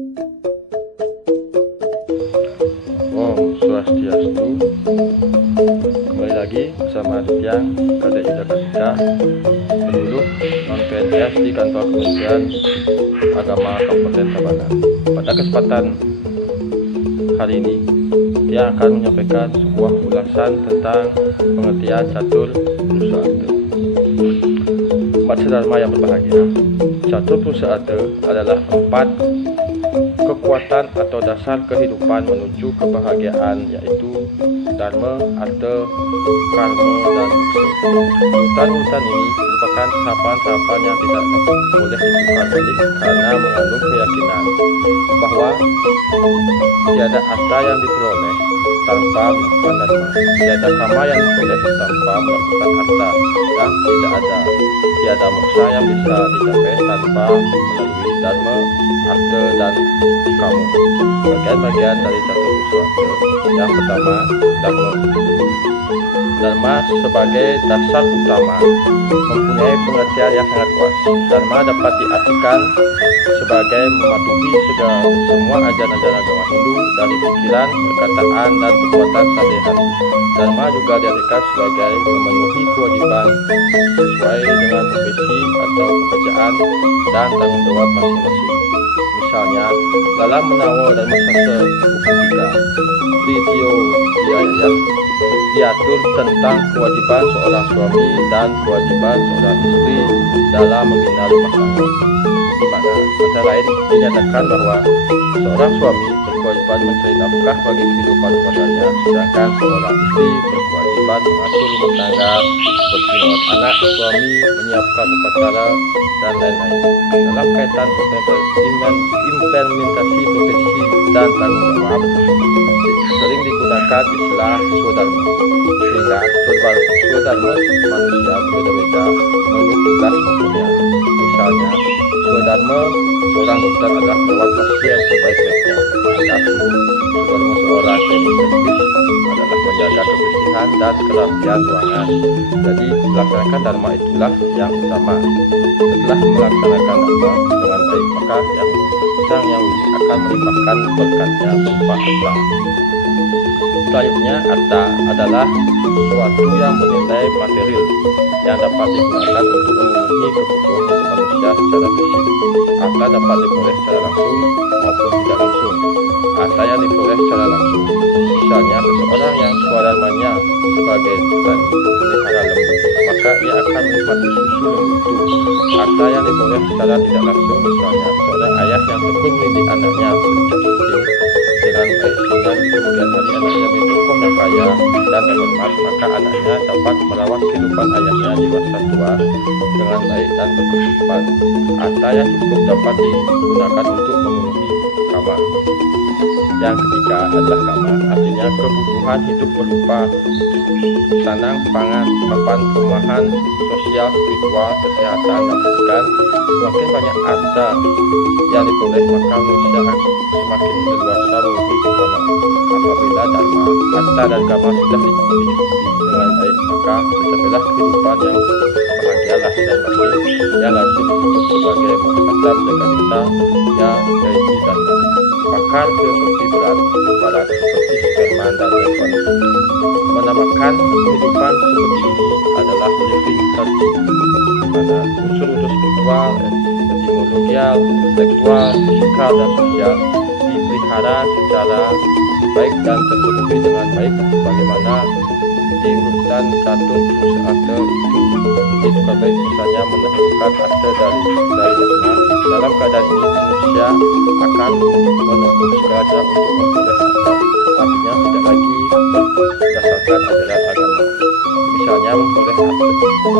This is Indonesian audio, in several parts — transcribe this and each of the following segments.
Om Swastiastu. Kembali lagi bersama Aditya, Kadek Jakarta, penduduk non-PNS di kantor Kementerian Agama Kabupaten Tabanan. Pada kesempatan hari ini, dia akan menyampaikan sebuah ulasan tentang pengertian catur prusada. Umat sedharma yang berbahagia, catur prusada adalah 4 kekuatan atau dasar kehidupan menuju kebahagiaan, yaitu dharma, artha, karma, dan moksa. Urutan-urutan ini merupakan tahapan-tahapan yang tidak boleh ditukar balik karena mengandung keyakinan bahwa tiada artha yang diperoleh tanpa melakukan dharma, tiada karma yang diperoleh tanpa melakukan artha, dan tiada moksa yang bisa dicapai tanpa melalui dharma, artha, dan karma. Bagian-bagian dari catur prusada. Yang pertama, dharma. Dharma sebagai dasar utama mempunyai pengertian yang sangat luas. Dharma dapat diartikan sebagai mematuhi semua ajaran-ajaran agama Hindu dari pikiran, perkataan, dan perbuatan sehari-hari. Dharma juga diartikan sebagai memenuhi kewajiban sesuai dengan profesi atau pekerjaan dan tanggung jawab masing-masing. Misalnya, dalam menawar Dharma Sastra buku 3, Trityo Jaya, diatur tentang kewajiban seorang suami dan kewajiban seorang istri dalam membina rumah tangga, di mana antara lain dinyatakan bahwa seorang suami berkewajiban mencari nafkah bagi kehidupan keluarganya, sedangkan seorang istri berkewajiban mengatur rumah tangga, merawat anak suami, menyiapkan upacara, dan lain-lain. Dalam kaitan implementasi profesi dan tanggung jawab, sering digunakan istilah swadharma, sehingga swadharma manusia berbeda-beda menurut tugas pokoknya. Misalnya, swadharma seorang dokter adalah merawat pasien sebaik-baiknya. Adapun swadharma seorang teknis adalah menjaga kebersihan dan kerapian ruangan. Jadi, melaksanakan dharma itulah yang utama. Setelah melaksanakan dharma dengan baik, maka yang akan melimpahkan berkatnya berupa harta. Selanjutnya, artha adalah sesuatu yang bernilai material yang dapat digunakan untuk memenuhi kebutuhan hidup manusia secara fisik. Artha dapat diperoleh secara langsung maupun tidak langsung. Artha yang diperoleh secara langsung, misalnya seseorang yang swadharmanya sebagai petani memelihara lembu, maka ia akan menikmati susu lembu itu. Artha yang diperoleh secara tidak langsung, misalnya seorang ayah yang tekun mendidik anaknya sejak kecil dengan baik sehingga di kemudian hari anaknya menjadi tokoh yang kaya dan terhormat, maka anaknya dapat merawat kehidupan ayahnya di masa tua dengan baik dan berkecukupan. Artha yang cukup dapat digunakan untuk memenuhi kama. Yang ketiga adalah kama, artinya kebutuhan hidup berupa sanang, pangan, papan, perumahan, sosial, spiritual, kesehatan, dan pendidikan. Semakin banyak artha yang diperoleh, maka manusia semakin leluasa memenuhi kama. Apabila dharma, artha, dan kama sudah dicukupi dengan baik, maka tercapailah kehidupan yang bahagia, lahir dan batin, yang lazim disebut sebagai moksata jagarita, ya yaitu dharma. Pakar filosofi barat seperti Spearman dan Bacon menamakan kehidupan seperti ini adalah living virtue, di mana unsur-unsur spiritual, etimologial, intelektual, fisikal, dan sosial dipelihara secara baik dan terpenuhi dengan baik, bagaimana diurutkan catur prusada itu baik, misalnya menentukan artha dari dharma. Dalam keadaan ini, manusia akan menempuh segala cara untuk memperoleh artha, artinya tidak lagi berdasarkan ajaran agama. Misalnya memperoleh artha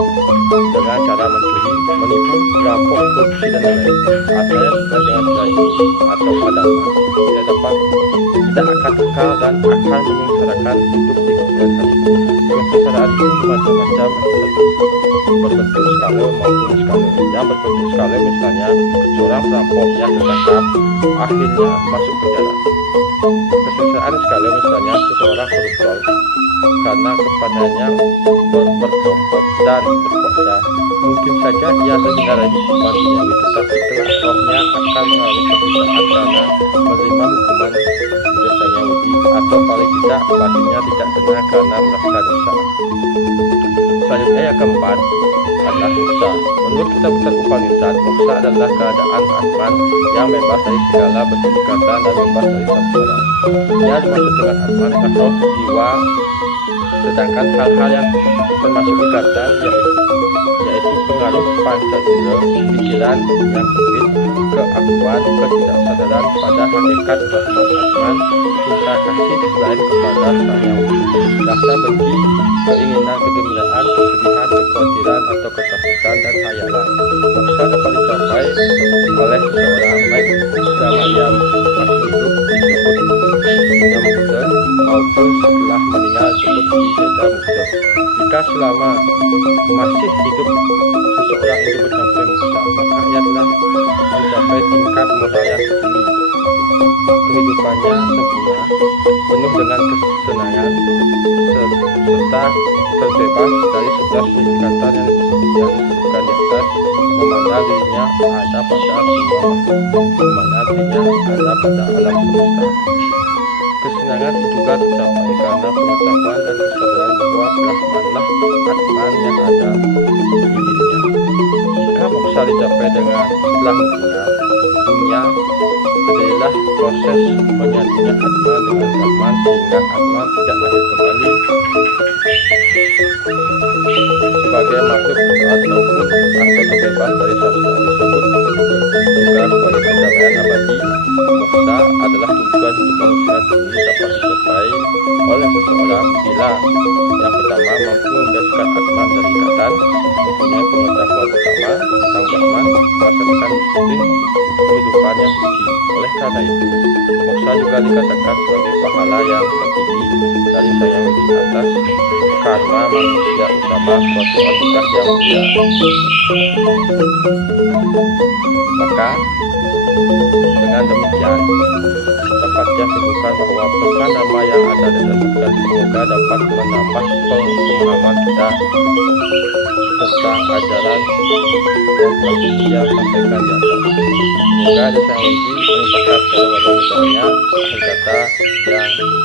dengan cara mencuri, menipu, merampok, korupsi, dan lain-lain. Artha yang dengan cara ini atau adama tidak akan kekal dan akan menyengsarakan hidup di kemudian hari. Kesengsaraan itu macam-macam, berbentuk skala maupun skala. Yang berbentuk skala misalnya seorang perampok yang tertangkap akhirnya masuk penjara. Kesengsaraan skala misalnya seseorang koruptor karena kepadanya berkelompok dan berkuasa, mungkin saja ia terhindar dari hukuman duniawi, tetapi kelak rohnya akan mengalami penderitaan karena menerima hukuman jasanya Widi, atau paling tidak batinnya tidak kena karena merasa dosa. Selanjutnya yang keempat adalah muksa. Menurut kitab-kitab Upanishad, muksa adalah keadaan Atman yang bebas dari segala bentuk ikatan dan bebas dari samsara. Ia dimaksud dengan Atman dengan roh, jiwa, sedangkan hal-hal yang termasuk ikatan yaitu pengaruh panca indera, pikiran yang sempit, keakuan, ketidaksadaran pada hakikat Brahman Atman, cinta kasih selain kepada Sang Yang Widi, rasa benci, keinginan, kegembiraan, kesedihan, kekhawatiran atau ketakutan dan hayalan. Moksa dapat dicapai oleh seseorang baik selama ia masih hidup disebut Mukta maupun setelah meninggal disebut Hijada Mukta. Jika selama masih hidup seseorang itu mencapai muksa, maka ia telah mencapai tingkat moral yang tinggi. Kehidupannya sempurna, penuh dengan kesenangan, serta terbebas dari 11 ikatan yang disebutkan di atas, memandang dirinya ada pada semua makhluk, memandang dirinya ada pada alam semesta. Kesenangan juga tercapai karena pengetahuan dan kesadaran bahwa Brahmanlah Atman yang ada di dirinya. Jika moksa dicapai dengan setelah meninggal dunia, terjadilah proses menyatunya Atman dengan Brahman sehingga Atman tidak lahir kembali sebagai makhluk ataupun terbebas dari samsara. Disebut juga sebagai pencapaian abadi. Moksa adalah tujuan hidup manusia tinggi dapat dicapai oleh seseorang bila yang pertama mampu membebaskan Atman dari ikatan, mempunyai pengetahuan utama tentang Brahman, merasakan disiplin kehidupan yang suci. Oleh karena itu, moksa juga dikatakan sebagai pahala yang tertinggi dari Sang Yang Widi atas karma manusia utama suatu anugerah yang mulia. Maka dengan demikian dapatnya simpulkan bahwa pesan dhamma yang ada didasarkan semoga dapat menambah pemahaman kita tentang ajaran yang telah dia sampaikan di atas. Semoga Sang Widi melimpahkan segala wajah akhir kata yang